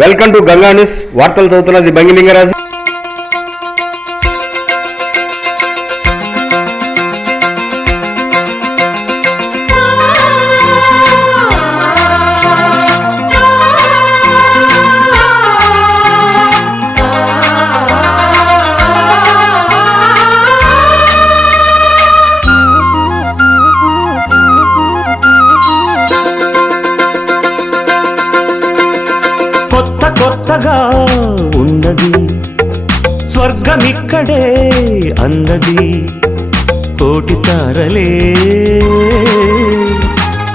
Welcome to Ganga news. వార్తలు చదువుతున్నది బంగిలింగరాజు. కొత్తగా ఉన్నది స్వర్గమిక్కడే అన్నది, కోటి తారలే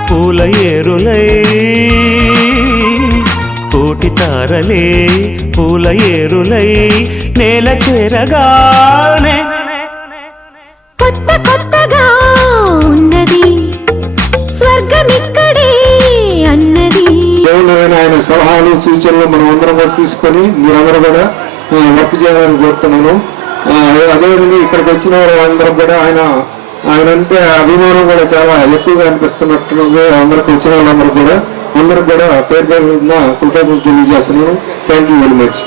పూల ఏరులై, కోటి తారలే పూల ఏరులై నేల చేరగానే కొత్తగా ఉన్నది స్వర్గమిక్కడే అన్నది. ఆయన సలహాలు సూచనలు మనం అందరం కూడా తీసుకొని మీరందరూ కూడా వర్క్ చేయాలని కోరుతున్నాను. అదేవిధంగా ఇక్కడికి వచ్చిన అందరూ కూడా ఆయన అంటే అభిమానం కూడా చాలా ఎక్కువగా అనిపిస్తున్నట్టున్నది. అందరికి వచ్చిన వాళ్ళందరూ కూడా అందరికి కూడా పేరు పేరున కృతజ్ఞతలు తెలియజేస్తున్నాను. Thank you very much.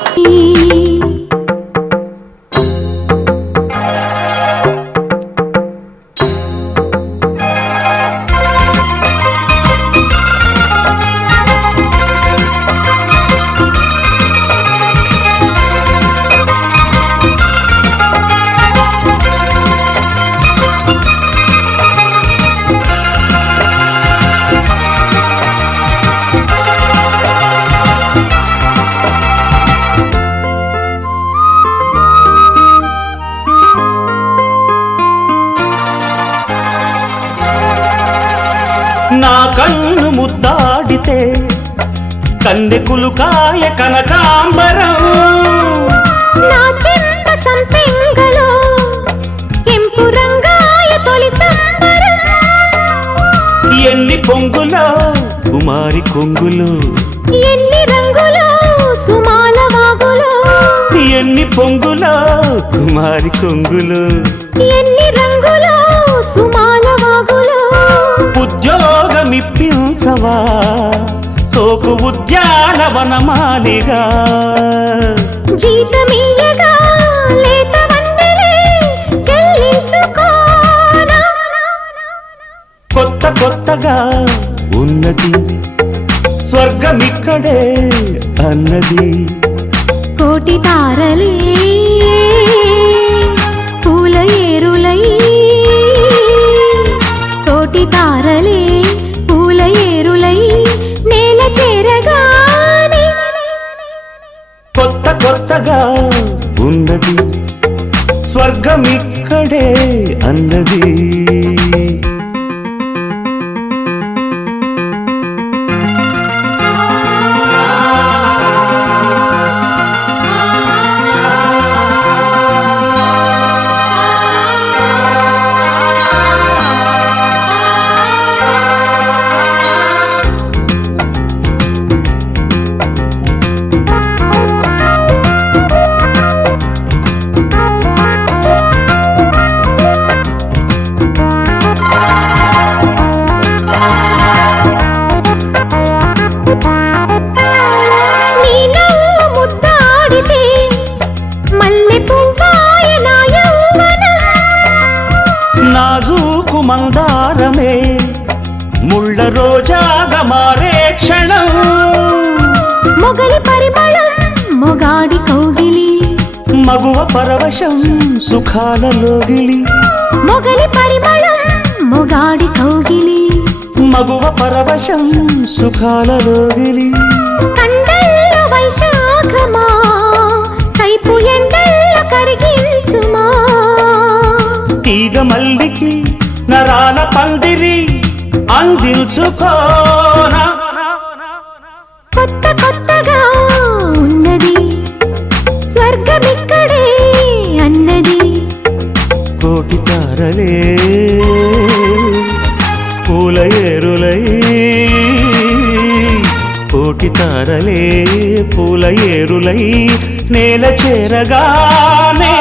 నా కన్ను ముద్దాడితే కన్నెకులు కాయ కనకాంబరం, నా చెంప సంపెంగలో కెంపు రంగాయ తొలి సంబరం. ఎన్ని పొంగులో కుమారి కొంగులు, ఎన్ని రంగులో సుమాల వాగులో, ఎన్ని పొంగులో కుమారి కొంగులు, ఎన్ని రంగులో సుమాల వాగులో. ఉద్యోగమిప్పించవా సోకు ఉద్యానవనమాలిగా, జీతమియ్యగా లేత వందెలే చెల్లించుకోనా. కొత్తగా ఉన్నది స్వర్గమిక్కడే అన్నది, కోటి తారలే పూల ఏరులై, కోటి తారలే పూల ఏరులై నేల చేరగానే. కొత్తగా ఉన్నది స్వర్గమిక్కడే అన్నది. నాజూకు మందారమే ముళ్ళ రోజాగా మారే క్షణం, మొగలి పరిమళం మొగాడి కౌగిలి, మగువ పరవశం సుఖాలలోగిలి, మొగలి పరిమళం మొగాడి కౌగిలి, మగువ పరవశం సుఖాలలోగిలి. కండల్లో వైశాఖమా కైపు ఎండల్లో కరిగించుమా, తీగ మల్లికి నరాల పందిరి అందించుకోనా. కొత్తగా ఉన్నది స్వర్గమిక్కడే అన్నది, కోటి తారలే పూల ఏరులై, కోటి తారలే పూల ఏరులై నేల చేరగానే.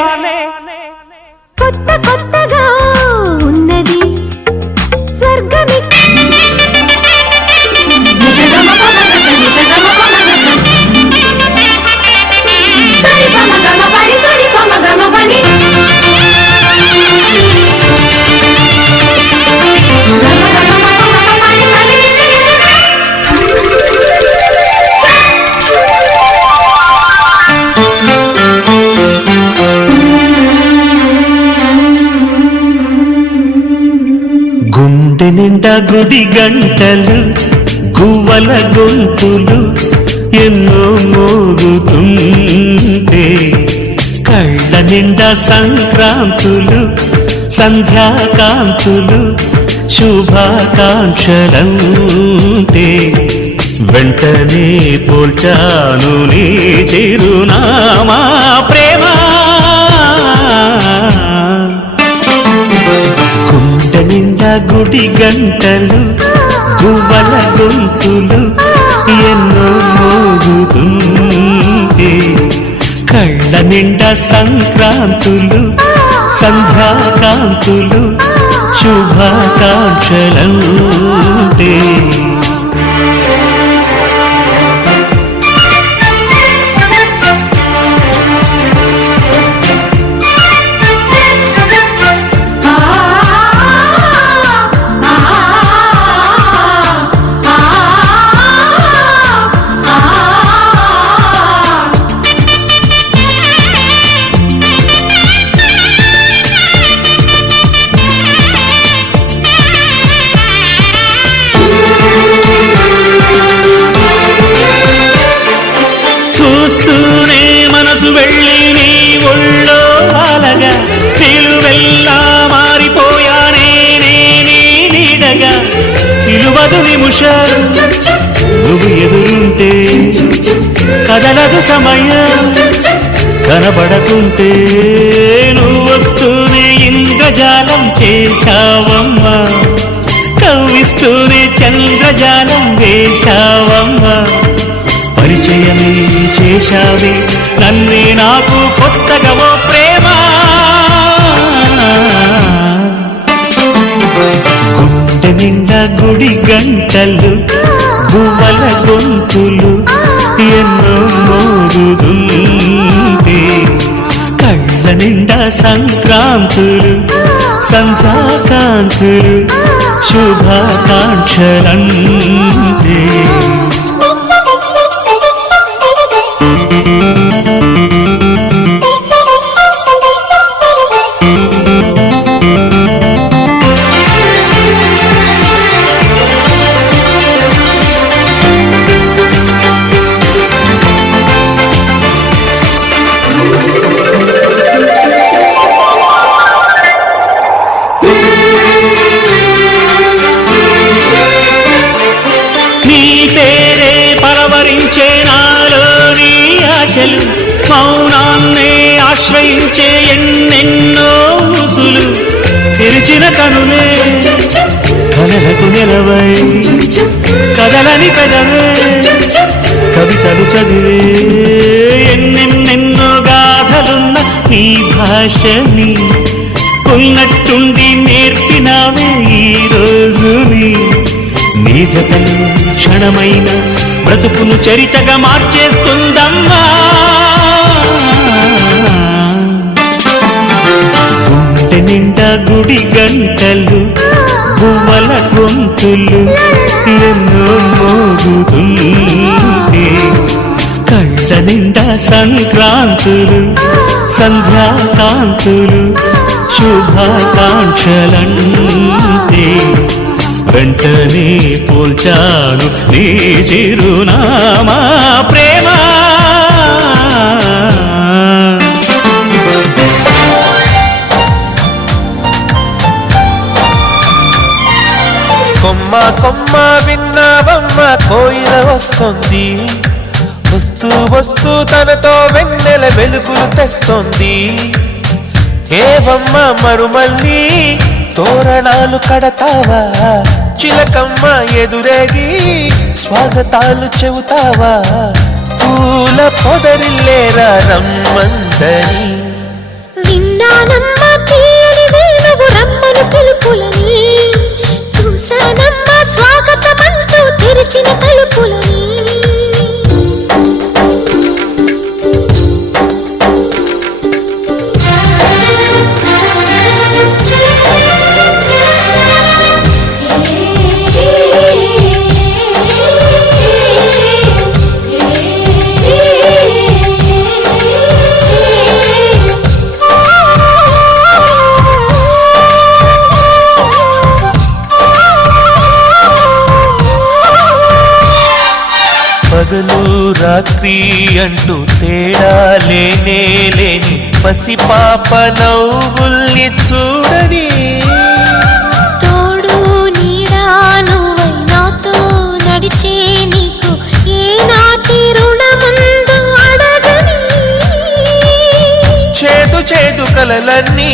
కొత్తగా ఉన్నది స్వర్గమిక్కడే నిండా గుడి గంటలు గువ్వల గొంతులు ఎన్నో మోగుతుంటే కళ్ళ నిండా సంక్రాంతులు సంధ్యాకాంతులు శుభాకాంక్షలంటే వెంటనే పోల్చాను నీ చిరునామా ప్రేమ గుండె నిండా గుడి గంటలు గువ్వల గొంతులు ఎన్నో మోగుతుంటే కళ్ళ నిండా సంక్రాంతులు సంధ్యాకాంతులు శుభాకాంక్షలంటే చూస్తూనే మనసు వెళ్ళి నీ ఒళ్ళో అలగా నిలువెల్లా మారిపోయానే నీ నీడగా నిలువదు నిమిషం నువ్వు ఎదురుంటే కదలదు సమయం కనబడకుంటే నువ్వు వస్తూనే ఇంద్రజాలం చేశావమ్మా కవ్విస్తూనే చంద్రజాలం వేశావమ్మా పరిచయమే చేశావే నన్నే నాకు కొత్తగా ఓ ప్రేమ గుండె నిండా గుడి గంటలు గువ్వల గొంతులు ఎన్నో మోగుతుంటే కళ్ళ నిండా సంక్రాంతులు సంధ్యాకాంతులు శుభాకాంక్షలంటే నాలోని ఆశలు మౌనాన్నే ఆశ్రయించే ఎన్నెన్నో ఊసులు తెరిచిన కనులే కలలకు నిలవై కదలని పెదవే కవితలు చదివే ఎన్నెన్నెన్నో గాథలున్న నీ భాషని ఉన్నట్టుండి నేర్పినావే ఈ రోజుని నీ జతలు క్షణమైన బ్రతుకును చరితగా మార్చేస్తుందమ్మా గుండె నిండా గుడి గంటలు గువ్వల గొంతులు ఎన్నో మోగుతుంటే కళ్ళ నిండా సంక్రాంతులు సంధ్యాకాంతులు శుభాకాంక్షలంటే వెంటనే పోల్చాను నీ చిరునామా ప్రేమ కొమ్మ కొమ్మ విన్నావమ్మ కోయిల వస్తుంది వస్తూ వస్తూ తనతో వెన్నెల వెలుగులు తెస్తుంది ఏవమ్మ మరుమల్లి తోరణాలు కడతావా చిలకమ్మ ఎదురేగి స్వాగతాలు చెబుతావా పూల పొదరిల్లేరా రమ్మందని విన్నానమ్మ తీయని వేణువు రమ్మను పిలుపులని చూశానమ్మ స్వాగతమంటూ తెరిచిన తలుపులని పగలు రాత్రి అంటూ తేడా లేనే లేని పసిపాప నవ్వుల్ని చూడని తోడు నీడా నువ్వై నాతో నడిచే నీకు ఏనాటి రుణముందు అడగని చేదు చేదు కలలన్నీ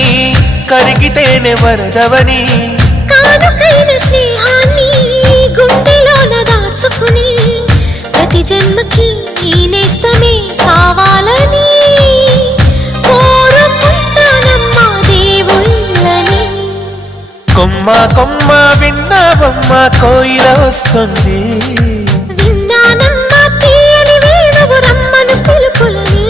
కరిగితేనే వరదవని కానుకైన స్నేహాన్ని గుండెలోన దాచుకుని ప్రతి జన్మకి ఈ నేస్తమే కావాలని కోరుకుంటానమ్మా దేవుళ్ళని. కొమ్మ కొమ్మ విన్నావమ్మ కోయిల వస్తుంది విన్నానమ్మా తీయని వేణువు రమ్మను పిలుపులని.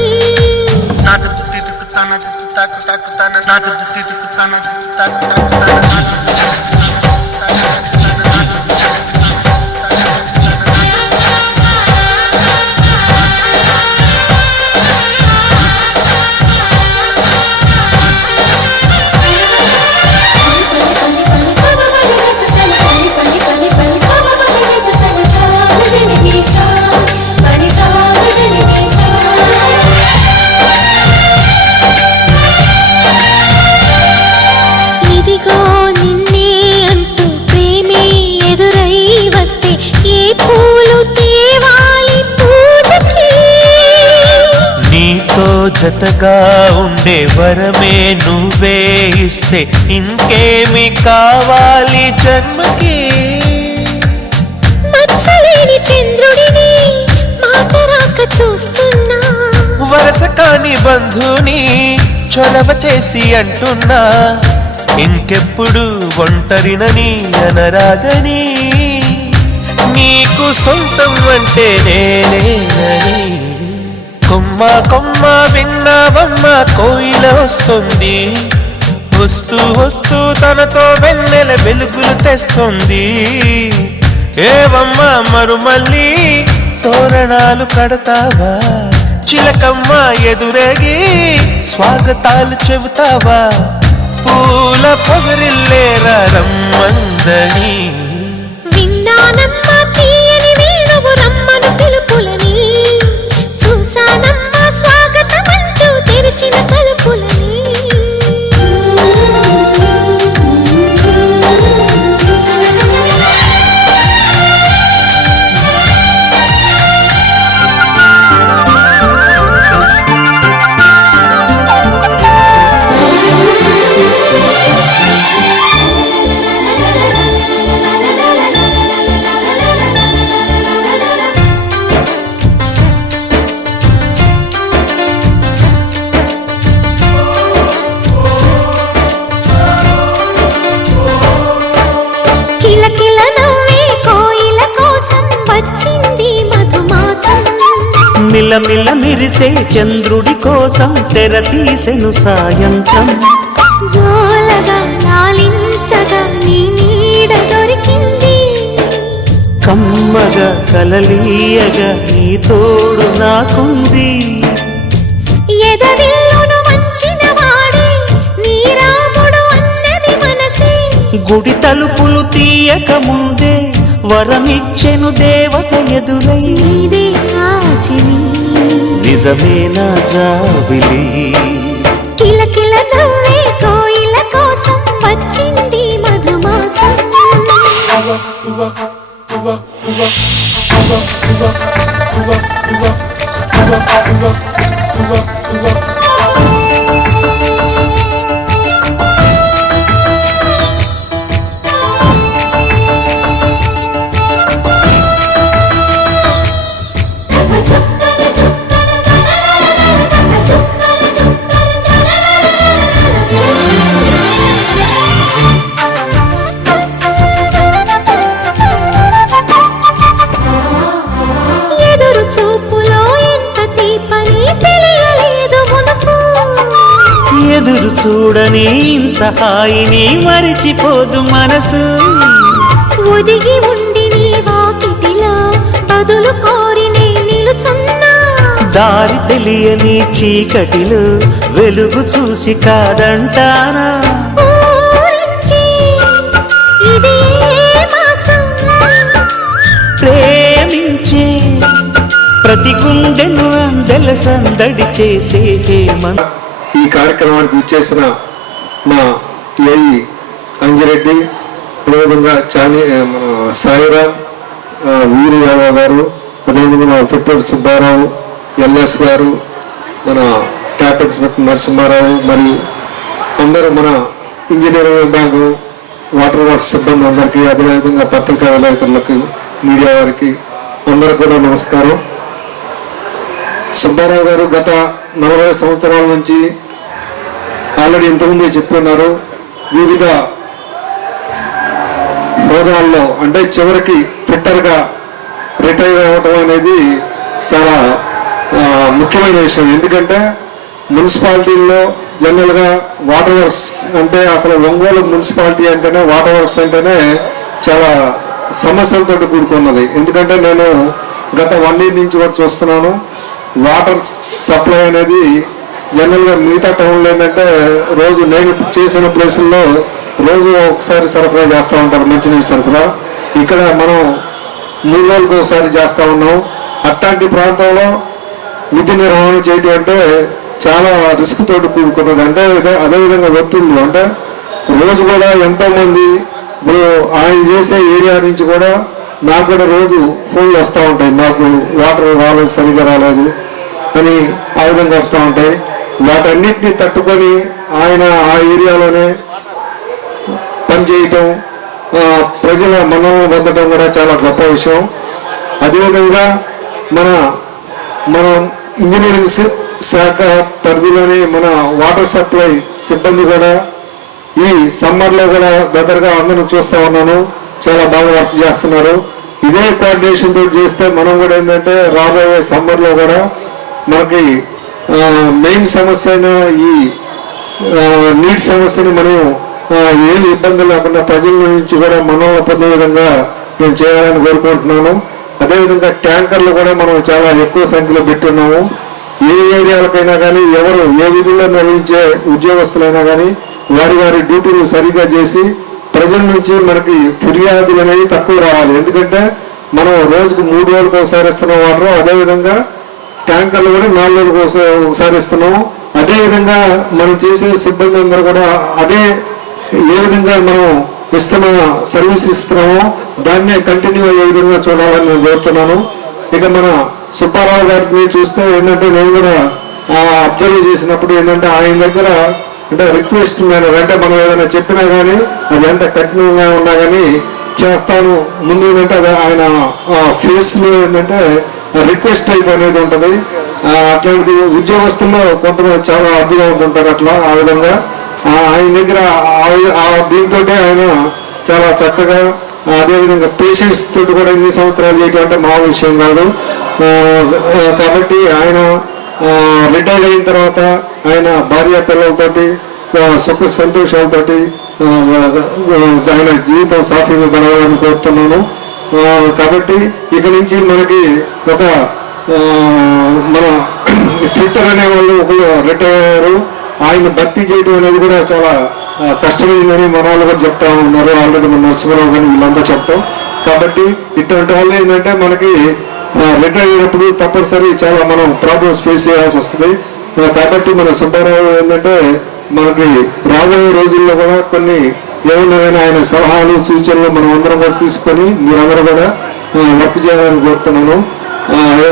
ఇదిగో నిన్నే అంటూ ప్రేమే ఎదురై వస్తే ఏ పూలు తేవాలి పూజకి. నీతో జతగా ఉండే వరమే నువ్వే ఇస్తే ఇంకేమి కావాలి జన్మకి. మచ్చలేని చంద్రుడిని మాట రాక చూస్తున్నా వరస కాని బంధుని చొరవ చేసి అంటున్నా ఇంకెప్పుడు ఒంటరినని అనరాగని నీకు సొంతం అంటే నేనేనని. కొమ్మ కొమ్మ విన్నావమ్మ కోయిల వస్తుంది వస్తూ వస్తూ తనతో వెన్నెల వెలుగులు తెస్తుంది. ఏవమ్మ మరుమల్లి తోరణాలు కడతావా చిలకమ్మ ఎదురేగి స్వాగతాలు చెబుతావా పూల పొగరిల్లేరా రమ్మందని. విన్నానమ్మా తీయని వేణువు రమ్మను పిలుపులని. చూసానమ్మా స్వాగతమంటూ తెరిచిన తలుపులని. కిలకిల నవ్వే కోయిల కోసం వచ్చింది మధుమాసం. మిలమిల మిరిసే చంద్రుడి కోసం తెర తీసెను సాయంత్రం. జోలగా లాలించగా నీ నీడ దొరికింది. కమ్మగా కలలీయగా నీ తోడు నాకుంది. ఎదవిల్లును వంచిన వాడే నీ రాముడు అన్నది మనసే. గుడి తలుపులు తీయక ముందే వరమిచ్చెను దేవత ఎదురై. నీదే ఆచిని నిజమేనా జాబిలి కిలకిల నవ్వే కోయిల కోసం వచ్చింది మధుమాసం. ఎదురు చూపులో ఎంత తీపని తెలియలేదు మునుపు. ఎదురు చూడని ఇంత హాయిని మరిచిపోదు మనసు. ఒదిగి ఉండి నీ వాకిటిలో బదులు కోరి నే నిలుచున్నా. దారి తెలియని చీకటిలో వెలుగు చూసి కాదంటానా. ఊరించి ఇది ఏ మాసం. ప్రేమించే ప్రతి గుండెను అందెల సందడి చేసే హేమంత్. ఈ కార్యక్రమానికి విచ్చేసిన మా ఏఈ అంజిరెడ్డి, అదేవిధంగా మన సాయిరామ్, వీరు యాదవ్ గారు, అదేవిధంగా మన ఫిట్టర్ సుబ్బారావు, ఎల్ఎస్ గారు, మన ట్యాప్ ఇన్స్పెక్టర్ నరసింహారావు, మరియు అందరూ మన ఇంజనీరింగ్ విభాగం, వాటర్ వర్క్స్ సిబ్బంది అందరికీ, అదేవిధంగా పత్రికా విలేకరులకు, మీడియా వారికి అందరూ కూడా నమస్కారం. సుబ్బారావు గారు గత 40 సంవత్సరాల నుంచి ఆల్రెడీ ఇంతకుముందే చెప్పుకున్నారు, వివిధ హోదాల్లో, అంటే చివరికి ఫిట్టర్గా రిటైర్ అవ్వటం అనేది చాలా ముఖ్యమైన విషయం. ఎందుకంటే మున్సిపాలిటీల్లో జనరల్గా వాటర్ వర్క్స్ అంటే, అసలు ఒంగోలు మున్సిపాలిటీ అంటేనే వాటర్ వర్క్స్ అంటేనే చాలా సమస్యలతో కూడుకున్నది. ఎందుకంటే నేను గత 1 year నుంచి కూడా చూస్తున్నాను, వాటర్ సప్లై అనేది జనరల్గా మిగతా టౌన్లో ఏంటంటే రోజు నేను చేసిన ప్లేసుల్లో రోజు ఒకసారి సరఫరా చేస్తూ ఉంటారు మంచినీటి సరఫరా. ఇక్కడ మనం 3 రోజులకు ఒకసారి చేస్తూ ఉన్నాం. అట్లాంటి ప్రాంతంలో విధి నిర్వహణ చేయటం అంటే చాలా రిస్క్ తోటి కూడుకున్నది. అంటే అదేవిధంగా ఒత్తిళ్ళు, అంటే రోజు కూడా ఎంతోమంది ఇప్పుడు ఆయన చేసే ఏరియా నుంచి కూడా నాకు కూడా రోజు ఫోన్లు వస్తూ ఉంటాయి, మాకు వాటర్ రాలేదు, సరిగా రాలేదు అని ఆ విధంగా వస్తూ ఉంటాయి. వాటన్నిటిని తట్టుకొని ఆయన ఆ ఏరియాలోనే పనిచేయటం, ప్రజల మన్ననలు పొందడం కూడా చాలా గొప్ప విషయం. అదేవిధంగా మన ఇంజనీరింగ్ శాఖ పరిధిలోని మన వాటర్ సప్లై సిబ్బంది కూడా ఈ సమ్మర్లో కూడా దగ్గరగా అందరూ చూస్తూ ఉన్నాను, చాలా బాగా వర్క్ చేస్తున్నారు. ఇదే కోఆర్డినేషన్ తోటి చేస్తే మనం కూడా ఏంటంటే రాబోయే సమ్మర్లో కూడా మనకి మెయిన్ సమస్య అయిన ఈ నీటి సమస్యని మనం ఏమి ఇబ్బంది లేకుండా ప్రజల నుంచి కూడా మనం పొందే విధంగా నేను చేయాలని కోరుకుంటున్నాను. అదేవిధంగా ట్యాంకర్లు కూడా మనం చాలా ఎక్కువ సంఖ్యలో పెట్టున్నాము. ఏ ఏరియాలకైనా కానీ ఎవరు ఏ విధుల్లో నిర్వహించే ఉద్యోగస్తులైనా కానీ వారి డ్యూటీలు సరిగ్గా చేసి ప్రజల నుంచి మనకి ఫిర్యాదులు అనేది తక్కువ రావాలి. ఎందుకంటే మనం రోజుకు 3 రోజులకు ఒకసారి ఇస్తున్నాం వాటర్, అదేవిధంగా ట్యాంకర్లు కూడా 4 రోజులకు ఒకసారి ఇస్తున్నాము. అదేవిధంగా మనం చేసే సిబ్బంది అందరూ కూడా అదే ఏ విధంగా మనం ఇస్తున్న సర్వీస్ ఇస్తున్నామో దాన్నే కంటిన్యూ అయ్యే విధంగా చూడాలని నేను కోరుతున్నాను. ఇక మన సుబ్బారావు గారిని చూస్తే ఏంటంటే నేను కూడా అబ్జర్వ్ చేసినప్పుడు ఏంటంటే ఆయన దగ్గర అంటే రిక్వెస్ట్ మేనర్, అంటే మనం ఏదైనా చెప్పినా కానీ అది ఎంత కఠినంగా ఉన్నా కానీ చేస్తాను ముందు ఏంటంటే అది ఆయన ఫేస్లో ఏంటంటే రిక్వెస్ట్ టైప్ అనేది ఉంటుంది. అట్లాంటిది ఉద్యోగస్తుల్లో కొంతమంది చాలా అర్థంగా ఉంటుంటారు. అట్లా ఆ విధంగా ఆయన దగ్గర దీంతో ఆయన చాలా చక్కగా, అదేవిధంగా పేషెంట్స్ తోటి కూడా ఇన్ని సంవత్సరాలు చేయటం అంటే మా విషయం కాదు. కాబట్టి ఆయన రిటైర్ అయిన తర్వాత ఆయన భార్య పిల్లలతోటి సుఖ సంతోషాలతోటి ఆయన జీవితం సాఫీగా గడవాలని కోరుతున్నాను. కాబట్టి ఇక నుంచి మనకి ఒక మన ఫిట్టర్ అనే వాళ్ళు ఒకరు రిటైర్ అయ్యారు, ఆయన భర్తీ చేయడం అనేది కూడా చాలా కష్టమైందని మన వాళ్ళు కూడా చెప్తా ఉన్నారు. ఆల్రెడీ మన నరసింహరావు కానీ వీళ్ళంతా చెప్తాం. కాబట్టి ఇటువంటి వాళ్ళు ఏంటంటే మనకి రిటైర్ అయినప్పుడు తప్పనిసరి చాలా మనం ప్రాబ్లమ్స్ ఫేస్ చేయాల్సి వస్తుంది. కాబట్టి మన సుబ్బారావు ఏంటంటే మనకి రాబోయే రోజుల్లో కూడా కొన్ని ఏమన్నా కానీ ఆయన సలహాలు సూచనలు మనం అందరం కూడా తీసుకొని మీరందరూ కూడా వర్క్ చేయాలని కోరుతున్నాను.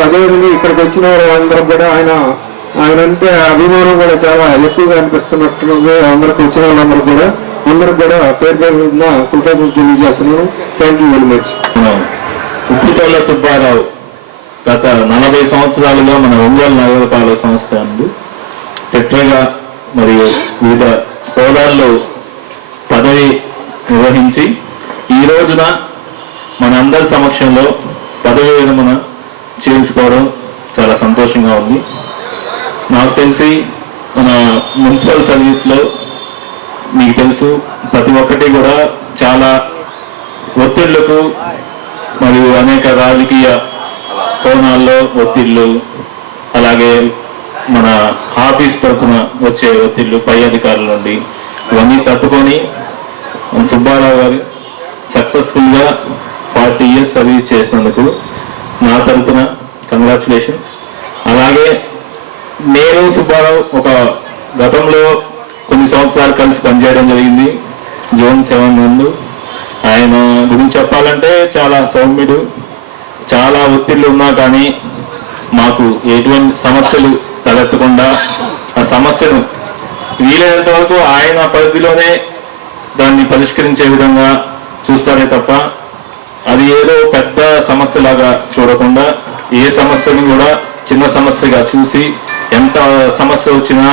అదేవిధంగా ఇక్కడికి వచ్చిన అందరం కూడా ఆయన అంటే అభిమానం కూడా చాలా ఎక్కువగా అనిపిస్తున్నట్టుంది. అందరికి వచ్చిన వాళ్ళందరూ కూడా పేరు పేరున కృతజ్ఞతలు తెలియజేస్తున్నాను. Thank you very much. Upputholla Subbarao గత 40 సంవత్సరాలుగా మన ఒంగోలు నగరపాలక సంస్థ నందు టెట్రగా మరియు వివిధ హోదాల్లో పదవి నిర్వహించి ఈ రోజున మనందరి సమక్షంలో పదవి విరమణ చేసుకోవడం చాలా సంతోషంగా ఉంది. నాకు తెలిసి మన మున్సిపల్ సర్వీస్లో మీకు తెలుసు ప్రతి ఒక్కటి కూడా చాలా ఒత్తిళ్లకు మరియు అనేక రాజకీయ కోణాల్లో ఒత్తిళ్లు, అలాగే మన ఆఫీస్ తరఫున వచ్చే ఒత్తిళ్లు పై అధికారుల నుండి ఇవన్నీ తట్టుకొని సుబ్బారావు గారు సక్సెస్ఫుల్గా 40 years సర్వీస్ చేసినందుకు నా తరఫున కంగ్రాచులేషన్స్. అలాగే నేను సుబ్బారావు ఒక గతంలో కొన్ని సంవత్సరాలు కలిసి పనిచేయడం జరిగింది జోన్ 7 నందు. ఆయన గురించి చెప్పాలంటే చాలా సౌమ్యుడు, చాలా ఒత్తిళ్ళు ఉన్నా కానీ మాకు ఎటువంటి సమస్యలు తలెత్తకుండా ఆ సమస్యను వీలైనంత వరకు ఆయన పరిధిలోనే దాన్ని పరిష్కరించే విధంగా చూస్తారే తప్ప అది ఏదో పెద్ద సమస్యలాగా చూడకుండా ఏ సమస్యను కూడా చిన్న సమస్యగా చూసి ఎంత సమస్య వచ్చినా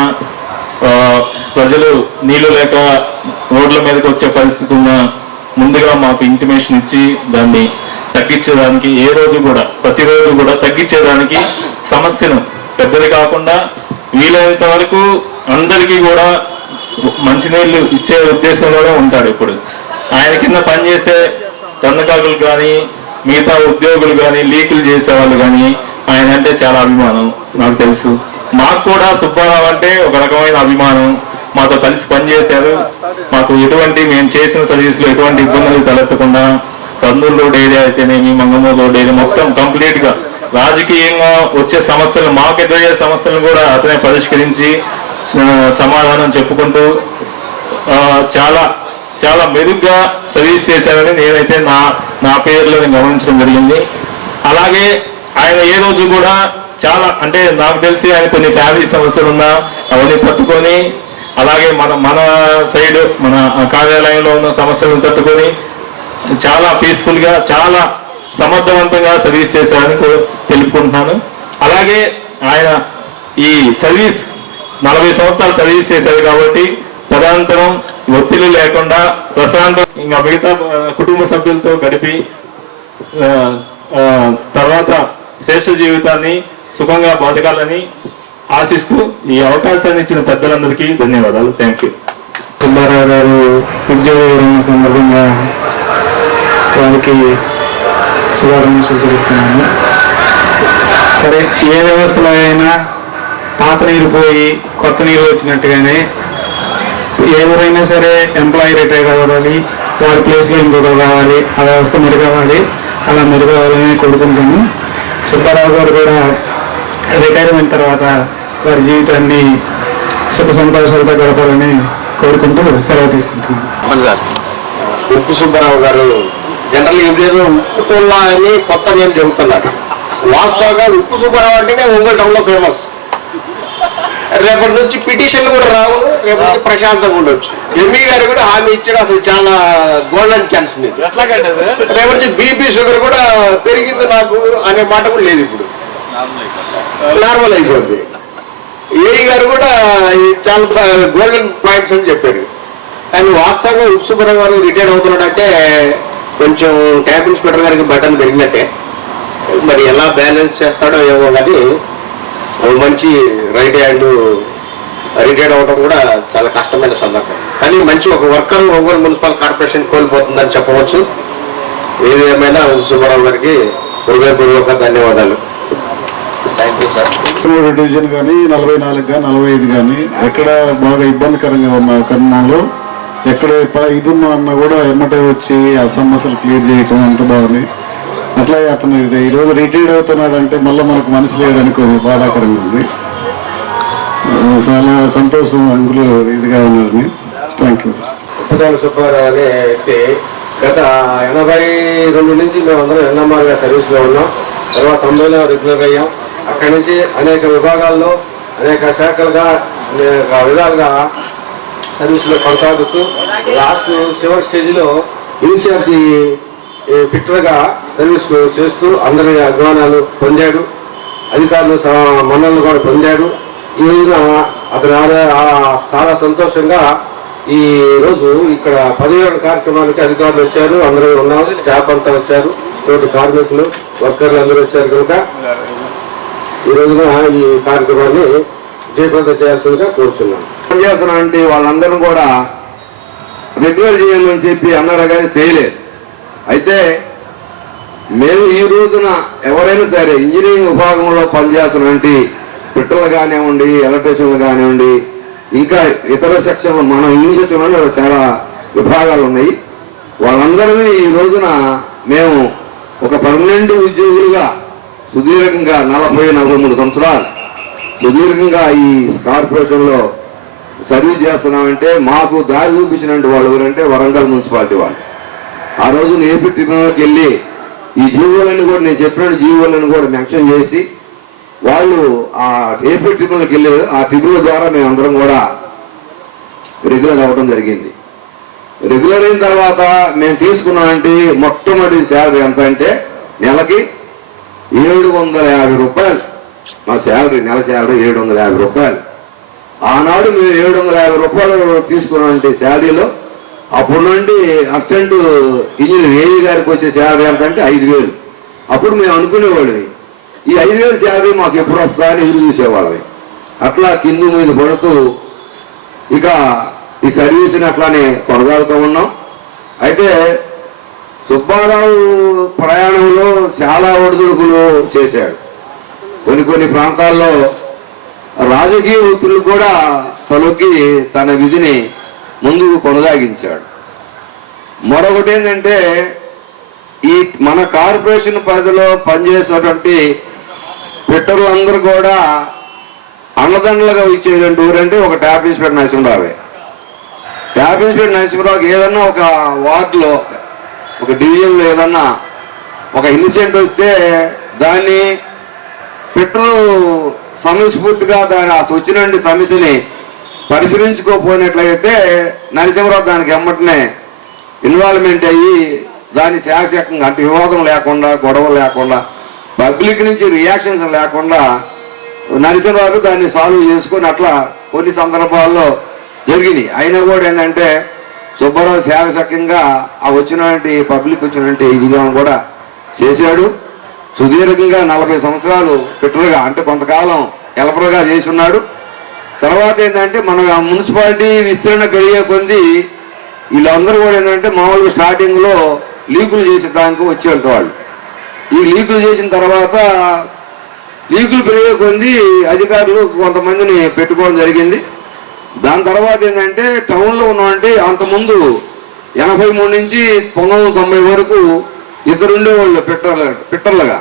ప్రజలు నీళ్లు లేక రోడ్ల మీదకి వచ్చే పరిస్థితి ఉన్నా ముందుగా మాకు ఇంటిమేషన్ ఇచ్చి దాన్ని తగ్గించేదానికి ఏ రోజు కూడా ప్రతిరోజు కూడా తగ్గించేదానికి సమస్యను పెద్దది కాకుండా వీలైనంత వరకు అందరికీ కూడా మంచినీళ్ళు ఇచ్చే ఉద్దేశంలోనే ఉంటాడు. ఇప్పుడు ఆయన కింద పనిచేసే కన్నకాకులు కానీ మిగతా ఉద్యోగులు కానీ లీకులు చేసే వాళ్ళు కానీ ఆయన అంటే చాలా అభిమానం నాకు తెలుసు. మాకు కూడా సుబ్బారావు అంటే ఒక రకమైన అభిమానం. మాతో కలిసి పనిచేశారు. మాకు మేము చేసిన సర్వీసులో ఎటువంటి ఇబ్బందులు తలెత్తకుండా కర్నూలు రోడ్ ఏరియా అయితేనేమి, మంగమూరు రోడ్ ఏరియా మొత్తం కంప్లీట్ గా రాజకీయంగా వచ్చే సమస్యలు, మాకు ఎదురయ్యే సమస్యలను కూడా అతనే పరిష్కరించి సమాధానం చెప్పుకుంటూ చాలా చాలా మెరుగ్గా సర్వీస్ చేశారని నేనైతే నా పేరులో నేను గమనించడం జరిగింది. అలాగే ఆయన ఏ రోజు కూడా చాలా అంటే నాకు తెలిసి ఆయన కొన్ని ఫ్యామిలీ సమస్యలు ఉన్నా అవన్నీ తట్టుకొని, అలాగే మన సైడ్ మన కార్యాలయంలో ఉన్న సమస్యలను తట్టుకొని చాలా పీస్ఫుల్ గా చాలా సమర్థవంతంగా సర్వీస్ చేశారని తెలుపుకుంటున్నాను. అలాగే ఆయన ఈ సర్వీస్ 40 సంవత్సరాలు సర్వీస్ చేశారు కాబట్టి తదనంతరం ఒత్తిడి లేకుండా ప్రశాంతం ఇంకా మిగతా కుటుంబ సభ్యులతో గడిపి తర్వాత శేష జీవితాన్ని సుఖంగా బతకాలని ఆశిస్తూ ఈ అవకాశాన్ని ఇచ్చిన పెద్దలందరికీ ధన్యవాదాలు. Thank you. సుబ్బారావు గారు ఉద్యోగ విరమణ సందర్భంగా వారికి శుభాకాంక్షలు తెలుపుతున్నాను. సరే, ఏ వ్యవస్థలో అయినా పాత నీరు పోయి కొత్త నీరు వచ్చినట్టుగానే ఎవరైనా సరే ఎంప్లాయీ రిటైర్ అవ్వాలి, వారి ప్లేస్లో ఇంకొకరు రావాలి, ఆ వ్యవస్థ మెరుగవ్వాలి. అలా మెరుగవ్వాలని కోరుకుంటాను. సుబ్బారావు గారు కూడా రిటైర్మెంట్ తర్వాత వారి జీవితాన్ని సుఖ సంతోషాలతో గడపాలని కోరుకుంటూ సెలవు తీసుకుంటున్నాను. ఉప్పు సుబ్బారావు గారు జనరల్ ఏదో ఉప్పుతుల్లా అని కొత్త నేమ్ చెబుతున్నారు. వాస్తవంగా ఉప్పు సుబ్బారావు అంటేనే ఒంగోలు టౌన్లో ఫేమస్. రేపటి నుంచి పిటిషన్లు కూడా రావు, రేపటి నుంచి ప్రశాంతంగా ఉండొచ్చు. ఎంఈ గారు కూడా హామీ ఇచ్చాడు, అసలు చాలా గోల్డెన్ ఛాన్స్ నీకు. రేపటి నుంచి బీపీ షుగర్ కూడా పెరిగింది నాకు అనే మాట కూడా లేదు, ఇప్పుడు నార్మల్ అయిపోద్ది. ఏఈ గారు కూడా చాలా గోల్డెన్ పాయింట్స్ అని చెప్పారు. కానీ వాస్తవంగా ఉప్పు సుబ్బారావు గారు రిటైర్డ్ అవుతున్నాడంటే కొంచెం ట్యాబ్ ఇన్స్పెక్టర్ గారికి బటన్ పెరిగినట్టే. మరి ఎలా బ్యాలెన్స్ చేస్తాడో ఏమో, కానీ మంచి రైట్ హ్యాండ్ రిటైర్డ్ అవడం కూడా చాలా కష్టమైన సందర్భం. కానీ మంచి ఒక వర్కర్ ఒంగోలు మున్సిపల్ కార్పొరేషన్ కోల్పోతుందని చెప్పవచ్చు. ఏది ఏమైనా సుబ్బారావు గారికి హృదయపూర్వక ధన్యవాదాలు. Thank you sir. డివిజన్ కానీ 44 కానీ 45 కానీ ఎక్కడ బాగా ఇబ్బందికరంగా ఉన్న కర్ణంలో ఎక్కడ ఇది ఉన్నా అన్నా కూడా ఎమ్మటే వచ్చి ఆ సమస్యలు క్లియర్ చేయటం అంత బాగుంది. అట్లాగే అతను ఈరోజు రిటైర్డ్ అవుతున్నాడంటే మళ్ళీ మనకు మనసు లేయడానికి బాధాకరంగా ఉంది. చాలా సంతోషం అందులో ఇదిగా ఉన్నారని. Thank you sir. Uppudala Subbarao అనే వ్యక్తి గత 82 నుంచి మేమందరం ఎన్ఎంఆర్గా సర్వీస్లో ఉన్నాం. తర్వాత 90లో రెగ్యులర్ అయ్యాం. అక్కడి నుంచి అనేక విభాగాల్లో అనేక శాఖలుగా అనేక విధాలుగా సర్వీస్లో కొనసాగుతూ లాస్ట్ చివరి స్టేజ్లో ఇన్ఛార్జి ఫిట్టర్గా సర్వీస్ చేస్తూ అందరి అభిమానాలు పొందాడు, అధికారులు మన్నలను కూడా పొందాడు. ఈ రోజున అతను చాలా సంతోషంగా ఈ రోజు ఇక్కడ 17 కార్యక్రమానికి అధికారులు వచ్చారు, అందరూ ఉన్నారు, స్టాఫ్ అంతా వచ్చారు, తోటి కార్మికులు వర్కర్లు అందరూ వచ్చారు. కనుక ఈ రోజున ఈ కార్యక్రమాన్ని జయప్రదం చేయాల్సిందిగా కోరుతున్నాను. పనిచేస్తున్నటువంటి వాళ్ళందరూ కూడా రెగ్యులర్ చేయాలని చెప్పి అన్నారు, కానీ చేయలేదు. అయితే మేము ఈ రోజున ఎవరైనా సరే ఇంజనీరింగ్ విభాగంలో పనిచేస్తున్నటువంటి ఫిట్టర్లు కానివ్వండి, ఎలక్ట్రీషియన్లు కానివ్వండి, ఇంకా ఇతర సెక్షన్లు మనం ఇంజనీరింగ్లో చాలా విభాగాలు ఉన్నాయి. వాళ్ళందరినీ ఈ రోజున మేము ఒక పర్మనెంట్ ఉద్యోగులుగా సుదీర్ఘంగా 40-43 సంవత్సరాలు సుదీర్ఘంగా ఈ కార్పొరేషన్లో సర్వీస్ చేస్తున్నామంటే మాకు దారి చూపించినట్టు వాళ్ళు ఎవరంటే వరంగల్ మున్సిపాలిటీ వాళ్ళు. ఆ రోజు ఏపీ ట్రిబ్యునల్కి వెళ్ళి ఈ జీవోలను కూడా నేను చెప్పిన జీవోలను కూడా మెన్షన్ చేసి వాళ్ళు ఆ ఏపీ ట్రిబ్యునల్కి వెళ్ళి ఆ ట్రిబ్యునల్ ద్వారా మేమందరం కూడా రెగ్యులర్ అవ్వడం జరిగింది. రెగ్యులర్ అయిన తర్వాత మేము తీసుకున్నామంటే మొట్టమొదటి శాలరీ ఎంత అంటే నెలకి 750 రూపాయలు. మా శాలరీ నెల శాలరీ 750 రూపాయలు. ఆనాడు మేము 750 రూపాయలు తీసుకున్నామంటే శాలరీలో అప్పుడు నుండి అసిస్టెంట్ ఇంజనీర్ ఏఈ గారికి వచ్చే శాలరీ ఎంత అంటే 5,000. అప్పుడు మేము అనుకునేవాళ్ళవి ఈ 5,000 శాలరీ మాకు ఎప్పుడు వస్తుందా అని ఎదురు చూసేవాళ్ళవి. అట్లా కింద మీద పడుతూ ఇక ఈ సర్వీస్ని అట్లానే కొనసాగుతూ ఉన్నాం. అయితే సుబ్బారావు ప్రయాణంలో చాలా ఒడిదుడుకులు చేశాడు. కొన్ని ప్రాంతాల్లో రాజకీయ ఒత్తిళ్లు కూడా తలొక్కి తన విధిని ముందుకు కొనసాగించాడు. మరొకటి ఏంటంటే ఈ మన కార్పొరేషన్ పరిధిలో పనిచేసినటువంటి పిట్టర్లందరూ కూడా అన్నదండలుగా ఇచ్చేదంటే ఊరంటే ఒక ట్యాప్ ఇన్స్పెక్టర్ నరసింహరావే. ట్యాప్ ఇన్స్పెక్టర్ నరసింహరావుకి ఏదన్నా ఒక వార్డులో ఒక డివిజన్లో ఏదన్నా ఒక ఇన్సిడెంట్ వస్తే దాన్ని పిట్టరు సమస్ఫూర్తిగా దాని వచ్చిన సమస్యని పరిశీలించుకోపోయినట్లయితే నరసింహరావు దానికి ఎమ్మటనే ఇన్వాల్వ్మెంట్ అయ్యి దాన్ని శాఖకంగా అంటే వివాదం లేకుండా గొడవ లేకుండా పబ్లిక్ నుంచి రియాక్షన్స్ లేకుండా నరసింహరావు దాన్ని సాల్వ్ చేసుకొని అట్లా కొన్ని సందర్భాల్లో జరిగినాయి. అయినా కూడా ఏంటంటే సుబ్బారావు శాఖకంగా ఆ వచ్చినటువంటి పబ్లిక్ వచ్చినటువంటి ఇదిగా కూడా చేశాడు. సుదీర్ఘంగా 40 సంవత్సరాలు పిట్టరుగా అంటే కొంతకాలం హెల్పర్గా చేసి ఉన్నాడు. తర్వాత ఏంటంటే మన మున్సిపాలిటీ విస్తరణ పెరిగే కొద్ది వీళ్ళందరూ కూడా ఏంటంటే మామూలుగా స్టార్టింగ్లో లీకులు చేసేదానికి వచ్చేవాళ్ళు వాళ్ళు. ఈ లీకులు చేసిన తర్వాత లీకులు పెరిగే కొద్ది అధికారులు కొంతమందిని పెట్టుకోవడం జరిగింది. దాని తర్వాత ఏంటంటే టౌన్లో ఉన్నవంటే అంతకుముందు 83 నుంచి 1990 వరకు ఇద్దరు ఉండేవాళ్ళు పిట్టర్లుగా.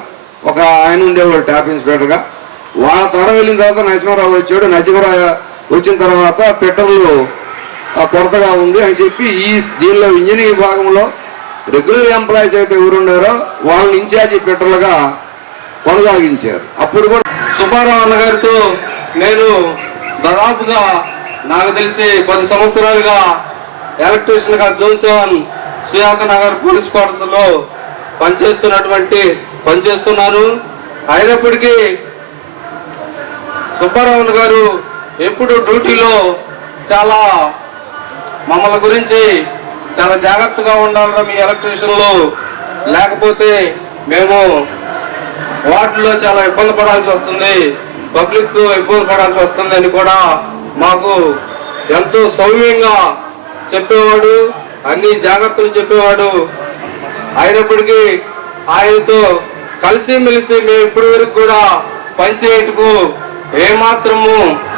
ఒక ఆయన ఉండేవాళ్ళు ట్యాప్ ఇన్స్పెక్టర్గా. వాళ్ళ తరం వెళ్ళిన తర్వాత నరసింహరావు వచ్చాడు. నరసింహరావు వచ్చిన తర్వాత పిట్టర్లు కొరతగా ఉంది అని చెప్పి దీనిలో ఇంజనీరింగ్ విభాగంలో రెగ్యులర్ ఎంప్లాయీస్ అయితే ఎవరున్నారో వాళ్ళని ఇన్ఛార్జి పిట్టర్లుగా కొనసాగించారు. అప్పుడు కూడా సుబ్బారావు అన్న గారితో నేను దాదాపుగా నాకు తెలిసి 10 సంవత్సరాలుగా ఎలక్ట్రీషియన్గా జోన్ సుయాక నగర్ పోలీస్ క్వార్టర్స్ లో పనిచేస్తున్నాను. అయినప్పటికీ సుబ్బారావు గారు ఎప్పుడు డ్యూటీలో చాలా మమ్మల్ని గురించి చాలా జాగ్రత్తగా ఉండాలి మీ ఎలక్ట్రీషియన్లు, లేకపోతే మేము వార్డులో చాలా ఇబ్బంది పడాల్సి వస్తుంది, పబ్లిక్ ఇబ్బంది పడాల్సి వస్తుంది అని కూడా మాకు ఎంతో సౌమ్యంగా చెప్పేవాడు, అన్ని జాగ్రత్తలు చెప్పేవాడు. అయినప్పటికీ ఆయనతో కలిసిమెలిసి మేము ఇప్పటి వరకు కూడా పనిచేయటకు ఏమాత్రము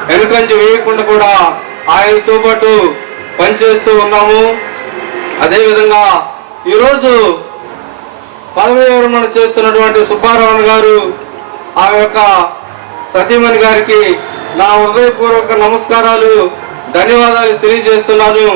వెనుకంజ వేయకుండా కూడా ఆయనతో పాటు పనిచేస్తూ ఉన్నాము. అదేవిధంగా ఈరోజు పదవి విరమణ చేస్తున్నటువంటి సుబ్బారావు గారు ఆ యొక్క సతీమణి గారికి నా హృదయపూర్వక నమస్కారాలు, ధన్యవాదాలు తెలియజేస్తున్నాను.